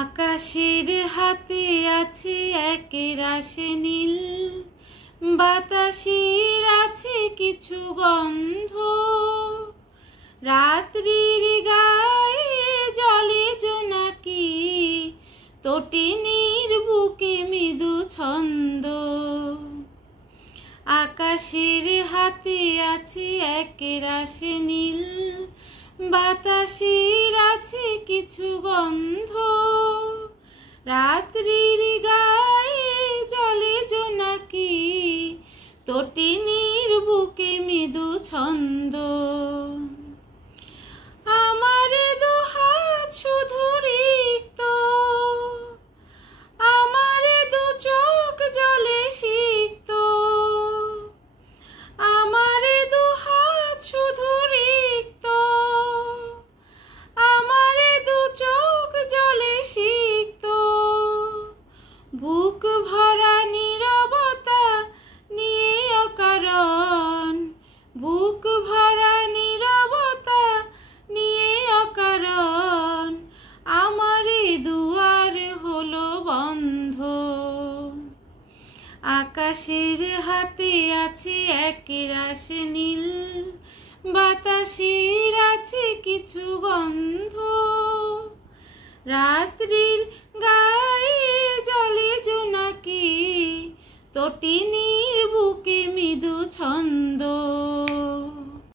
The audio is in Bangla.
আকাশের হাতে আছে এক রাশে নীল, বাতাসের আছে কিছু গন্ধ, রাত্রির গায়ে জলে জোনাকি, তটিনীর বুকে মৃদু ছন্দ। আকাশের হাতে আছে এক রাশে নীল, বাতাসের আছে কিছু গন্ধ, রাত্রির গায়ে জলে জোনাকি, তটিনীর বুকে মৃদু ছন্দ। আমার দুহাত শুধু রিক্ত, আমার দু চোখ জলে সিক্ত, আমার দুহাত শুধু রিক্ত, আমার দু চোখ জলে সিক্ত, বুক ভরা নীরবতা নিয়ে অকারণ, বুক ভরা নীরবতা নিয়ে অকারণ, আমার দুয়ার হলো বন্ধ। আকাশের হাতে আছে এক রাশে নীল, বাতাসের আছে কিছু গন্ধ, রাত্রির গায়ে জলে জোনাকি, তটিনীর বুকে মৃদু ছন্দ।